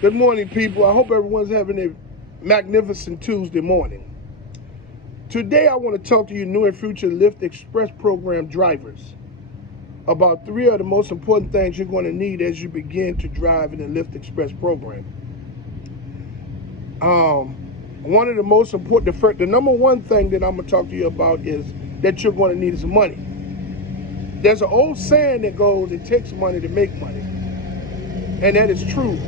Good morning, people. I hope everyone's having a magnificent Tuesday morning. Today, I want to talk to you new and future Lyft Express program drivers about 3 of the most important things you're going to need as you begin to drive in the Lyft Express program. One of the most important, the number one thing that I'm going to talk to you about is that you're going to need is money. There's an old saying that goes, it takes money to make money. And that is true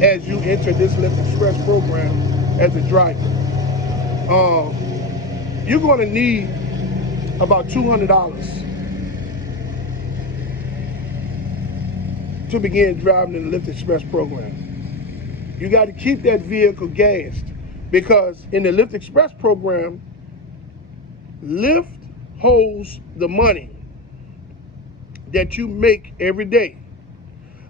as you enter this Lyft Express program as a driver. You're going to need about $200 to begin driving in the Lyft Express program. You got to keep that vehicle gassed because in the Lyft Express program, Lyft holds the money that you make every day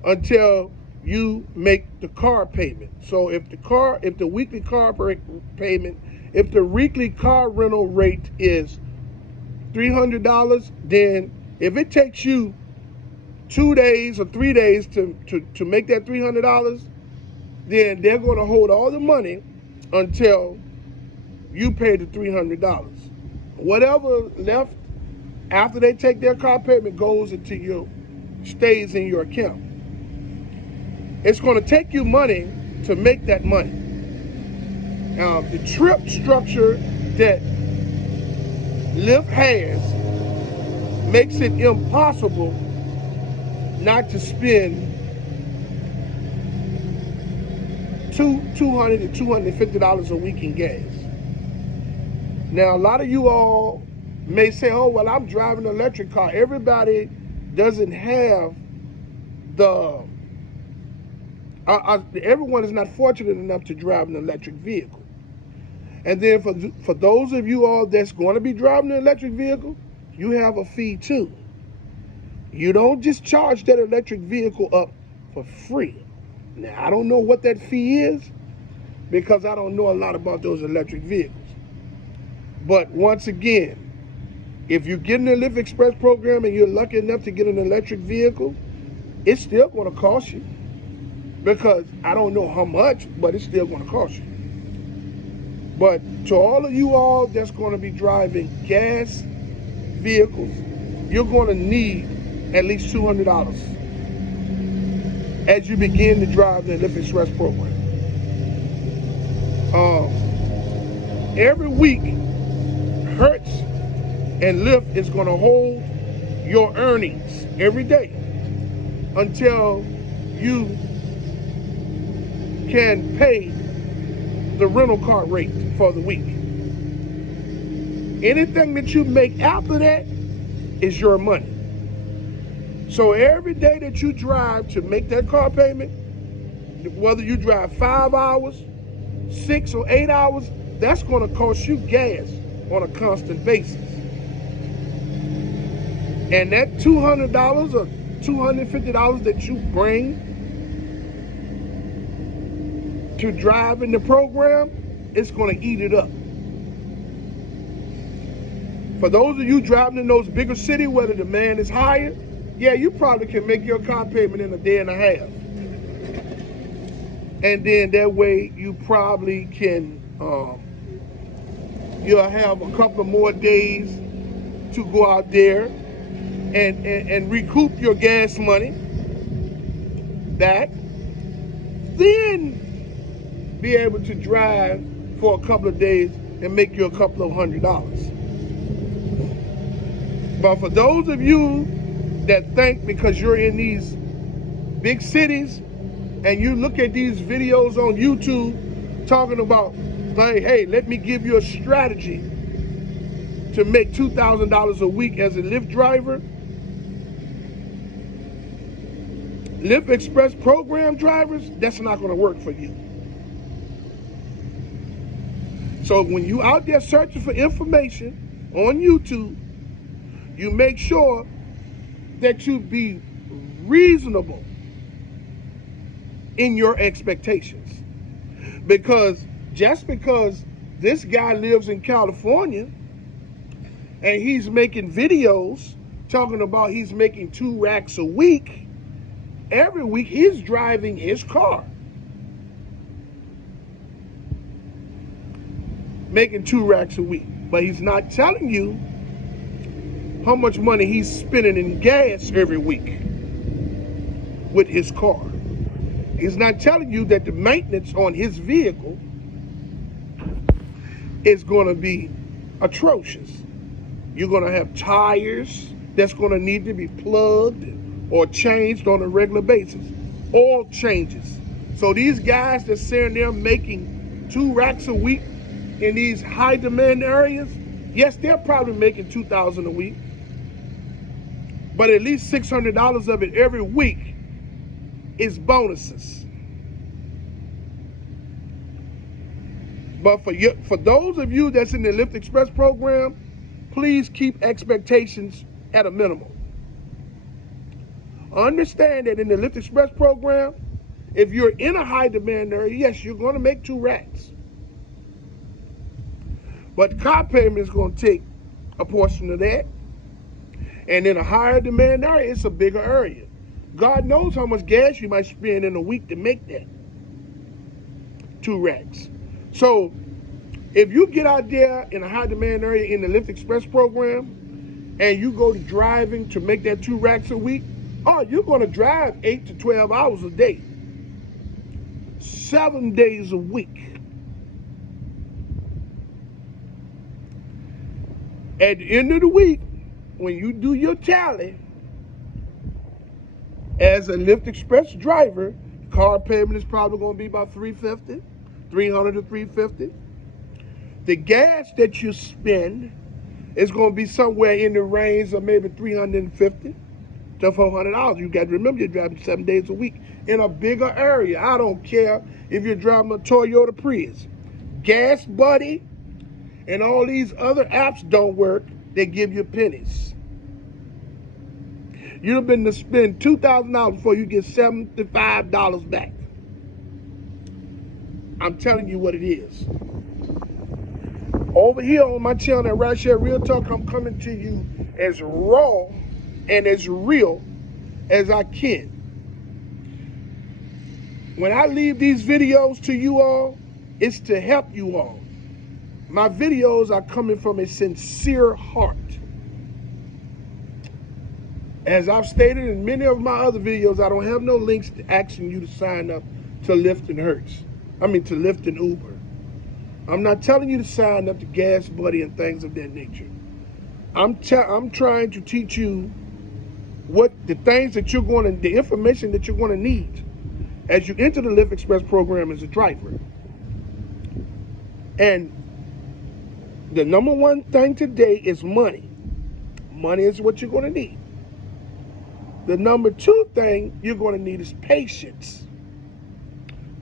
until you make the car payment. So if the weekly car payment, if the weekly car rental rate is $300, then if it takes you 2 days or 3 days to make that $300, then they're going to hold all the money until you pay the $300. Whatever left after they take their car payment stays in your account. It's going to take you money to make that money. The trip structure that Lyft has makes it impossible not to spend $200 to $250 a week in gas. Now, a lot of you all may say, oh, well, I'm driving an electric car. Everybody doesn't have everyone is not fortunate enough to drive an electric vehicle. And then for those of you all that's going to be driving an electric vehicle, you have a fee too. You don't just charge that electric vehicle up for free. Now, I don't know what that fee is because I don't know a lot about those electric vehicles. But once again, if you get in the Lyft Express program and you're lucky enough to get an electric vehicle, it's still going to cost you. Because I don't know how much, but it's still going to cost you. But to all of you all that's going to be driving gas vehicles, you're going to need at least $200 as you begin to drive the Lyft Express program. Every week, Hertz and Lyft is going to hold your earnings every day until you can pay the rental car rate for the week. Anything that you make after that is your money. So every day that you drive to make that car payment, whether you drive 5 hours, 6 or 8 hours, that's going to cost you gas on a constant basis. And that $200 or $250 that you bring to drive in the program, it's going to eat it up. For those of you driving in those bigger cities where the demand is higher, yeah, you probably can make your car payment in a day and a half. And then that way you probably can, you'll have a couple of more days to go out there and recoup your gas money back. Then be able to drive for a couple of days and make you a couple of $100. But for those of you that think because you're in these big cities and you look at these videos on YouTube talking about, hey, let me give you a strategy to make $2,000 a week as a Lyft driver, Lyft Express program drivers, that's not going to work for you. So when you out there searching for information on YouTube, you make sure that you be reasonable in your expectations. Because just because this guy lives in California and he's making videos talking about he's making 2 racks a week, every week he's driving his car, making 2 racks a week. But he's not telling you how much money he's spending in gas every week with his car. He's not telling you that the maintenance on his vehicle is going to be atrocious. You're going to have tires that's going to need to be plugged or changed on a regular basis. Oil changes. So these guys that's sitting there making 2 racks a week in these high demand areas, yes, they're probably making $2,000 a week, but at least $600 of it every week is bonuses. But for those of you that's in the Lyft Express program, please keep expectations at a minimum. Understand that in the Lyft Express program, if you're in a high demand area, yes, you're going to make 2 racks. But car payment is going to take a portion of that. And in a higher demand area, it's a bigger area. God knows how much gas you might spend in a week to make that 2 racks. So if you get out there in a high demand area in the Lyft Express program and you go to driving to make that 2 racks a week, you're going to drive 8 to 12 hours a day, 7 days a week. At the end of the week, when you do your tally, as a Lyft Express driver, car payment is probably going to be about $300 to $350. The gas that you spend is going to be somewhere in the range of maybe $350 to $400. You got to remember, you're driving 7 days a week in a bigger area. I don't care if you're driving a Toyota Prius. Gas Buddy and all these other apps don't work. They give you pennies. You've been to spend $2,000 before you get $75 back. I'm telling you what it is. Over here on my channel at Rideshare RealTalk, I'm coming to you as raw and as real as I can. When I leave these videos to you all, it's to help you all. My videos are coming from a sincere heart. As I've stated in many of my other videos, I don't have no links to asking you to sign up to Lyft and to Lyft and Uber. I'm not telling you to sign up to Gas Buddy and things of that nature. I'm trying to teach you what the things that the information that you're going to need as you enter the Lyft Express program as a driver. And the number one thing today is money. Money is what you're going to need. The number 2 thing you're going to need is patience.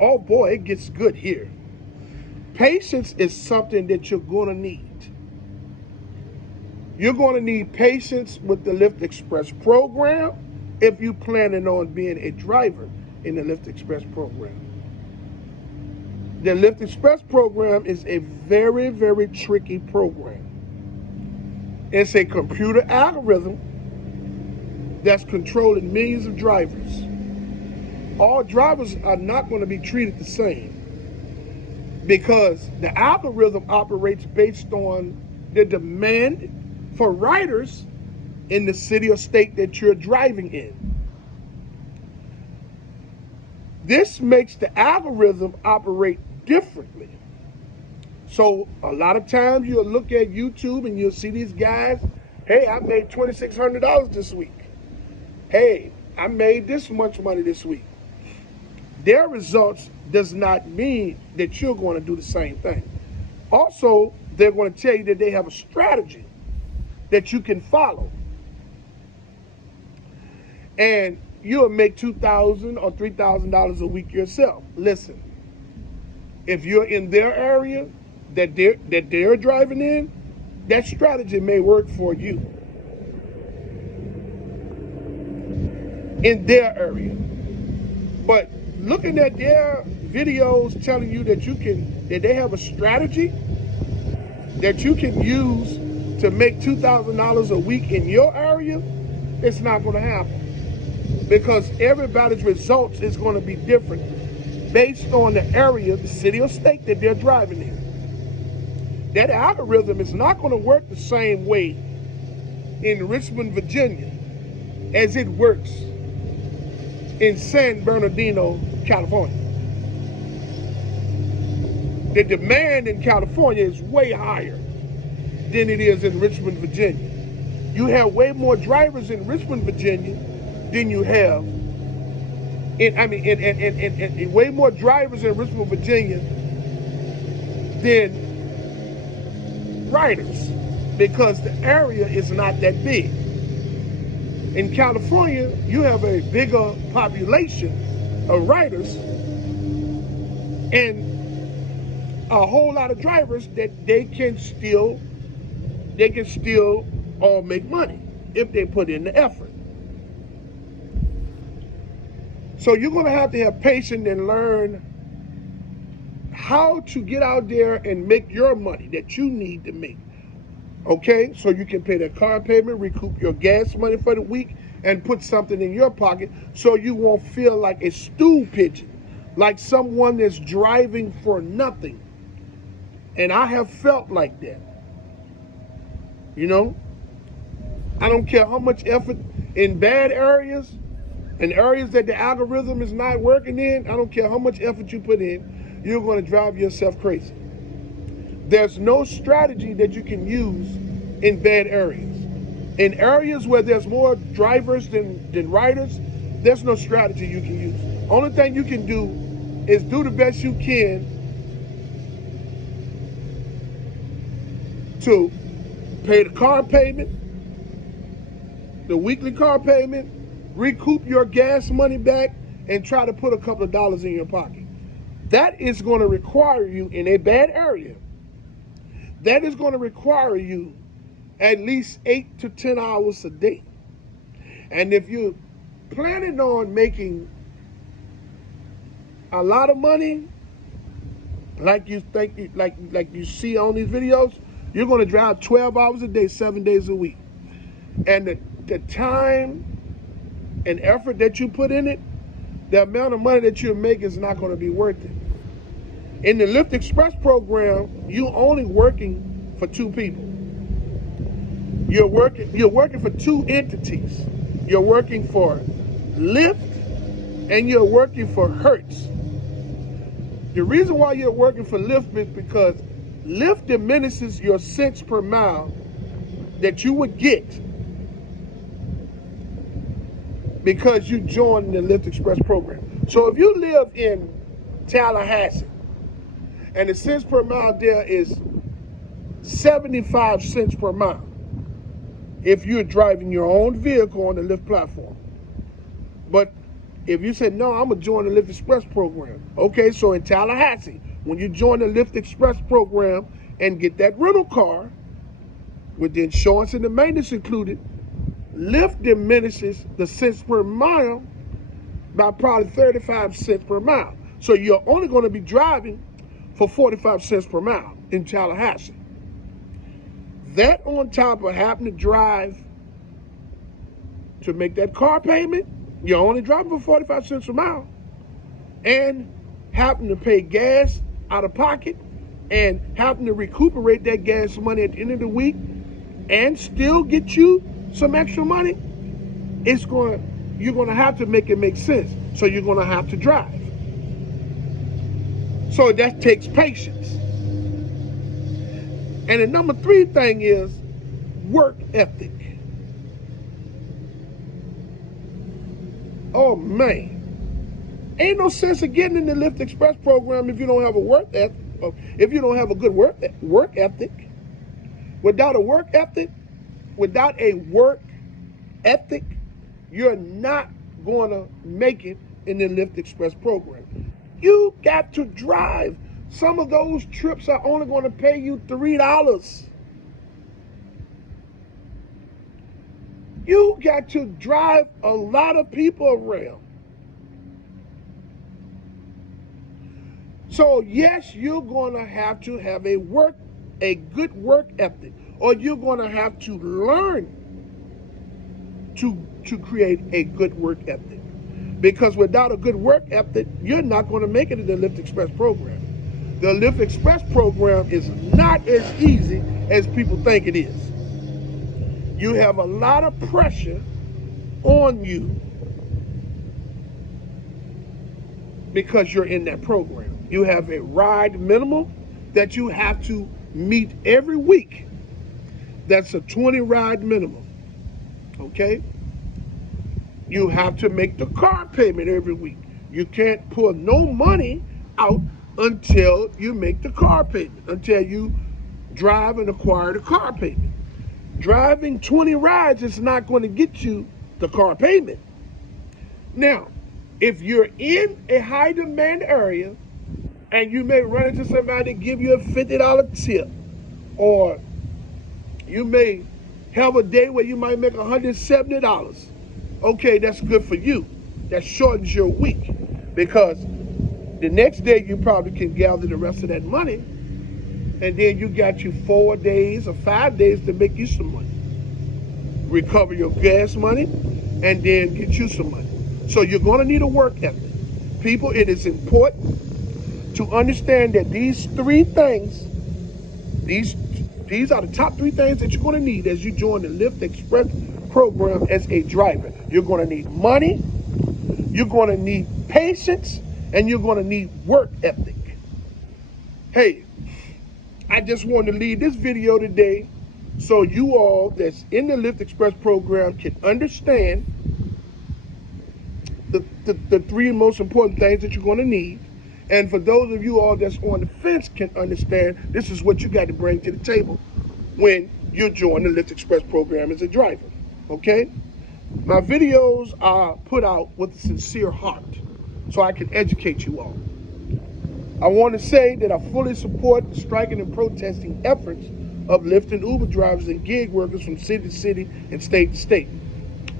Oh boy, it gets good here. Patience is something that you're going to need. You're going to need patience with the Lyft Express program if you're planning on being a driver in the Lyft Express program. The Lyft Express program is a very, very tricky program. It's a computer algorithm that's controlling millions of drivers. All drivers are not going to be treated the same because the algorithm operates based on the demand for riders in the city or state that you're driving in. This makes the algorithm operate differently. So a lot of times you'll look at YouTube and you'll see these guys, hey, I made $2,600 this week. Hey, I made this much money this week. Their results does not mean that you're going to do the same thing. Also, they're going to tell you that they have a strategy that you can follow. And you'll make $2,000 or $3,000 a week yourself. Listen, if you're in their area that they're driving in, that strategy may work for you in their area. But looking at their videos telling you that they have a strategy that you can use to make $2,000 a week in your area, it's not going to happen. because everybody's results is going to be different based on the area, the city or state that they're driving in. That algorithm is not going to work the same way in Richmond, Virginia as it works in San Bernardino, California. The demand in California is way higher than it is in Richmond, Virginia. You have way more drivers in Richmond, Virginia than you have in way more drivers in Richmond, Virginia than riders, because the area is not that big. In California, you have a bigger population of riders and a whole lot of drivers that they can still all make money if they put in the effort. So you're going to have patience and learn how to get out there and make your money that you need to make. Okay, so you can pay that car payment, recoup your gas money for the week, and put something in your pocket so you won't feel like a stool pigeon, like someone that's driving for nothing. And I have felt like that. You know, I don't care how much effort in bad areas, in areas that the algorithm is not working in, I don't care how much effort you put in, you're going to drive yourself crazy. There's no strategy that you can use in bad areas. In areas where there's more drivers than riders, there's no strategy you can use. Only thing you can do is do the best you can to pay the car payment, the weekly car payment, recoup your gas money back, and try to put a couple of dollars in your pocket. That is going to require you in a bad area. That is going to require you at least 8 to 10 hours a day. And if you're planning on making a lot of money, like you think, like you see on these videos, you're going to drive 12 hours a day, 7 days a week. And the time and effort that you put in it, the amount of money that you make is not going to be worth it. In the Lyft Express program, you're only working for two people. You're working for two entities. You're working for Lyft and you're working for Hertz. The reason why you're working for Lyft is because Lyft diminishes your cents per mile that you would get because you joined the Lyft Express program. So if you live in Tallahassee and the cents per mile there is 75 cents per mile if you're driving your own vehicle on the Lyft platform. But if you said, no, I'm going to join the Lyft Express program. Okay, so in Tallahassee, when you join the Lyft Express program and get that rental car with the insurance and the maintenance included, Lyft diminishes the cents per mile by probably 35 cents per mile. So you're only going to be driving for 45 cents per mile in Tallahassee. That on top of having to drive to make that car payment, you're only driving for 45 cents a mile, and having to pay gas out of pocket and having to recuperate that gas money at the end of the week and still get you some extra money, you're going to have to make it make sense. So you're going to have to drive. So that takes patience. And the number 3 thing is work ethic. Oh man, ain't no sense of getting in the Lyft Express program if you don't have a work ethic, or if you don't have a good work ethic. Without a work ethic, you're not going to make it in the Lyft Express program. You got to drive. Some of those trips are only going to pay you $3. You got to drive a lot of people around. So yes, you're going to have a good work ethic, or you're going to have to learn to to create a good work ethic. Because without a good work ethic, you're not going to make it in the Lyft Express program. The Lyft Express program is not as easy as people think it is. You have a lot of pressure on you because you're in that program. You have a ride minimum that you have to meet every week. That's a 20 ride minimum, okay? You have to make the car payment every week. You can't pull no money out until you make the car payment, until you drive and acquire the car payment. Driving 20 rides is not going to get you the car payment. Now, if you're in a high demand area and you may run into somebody that give you a $50 tip, or you may have a day where you might make $170. Okay, that's good for you. That shortens your week, because the next day you probably can gather the rest of that money, and then you got you 4 days or 5 days to make you some money. Recover your gas money and then get you some money. So you're going to need a work ethic. People, it is important to understand that these three things, these are the top 3 things that you're going to need as you join the Lyft Express program as a driver. You're going to need money, you're going to need patience, and you're going to need work ethic. Hey, I just wanted to leave this video today so you all that's in the Lyft Express program can understand the 3 most important things that you're going to need. And for those of you all that's on the fence can understand, this is what you got to bring to the table when you join the Lyft Express program as a driver, okay? My videos are put out with a sincere heart so I can educate you all. I want to say that I fully support the striking and protesting efforts of Lyft and Uber drivers and gig workers from city to city and state to state.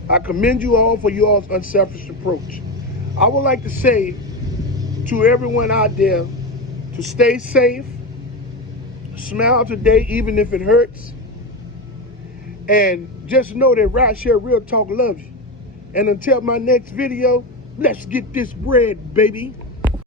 I commend you all for your all's unselfish approach. I would like to say to everyone out there to stay safe, smile today even if it hurts, and just know that Rideshare Real Talk loves you. And until my next video, let's get this bread, baby.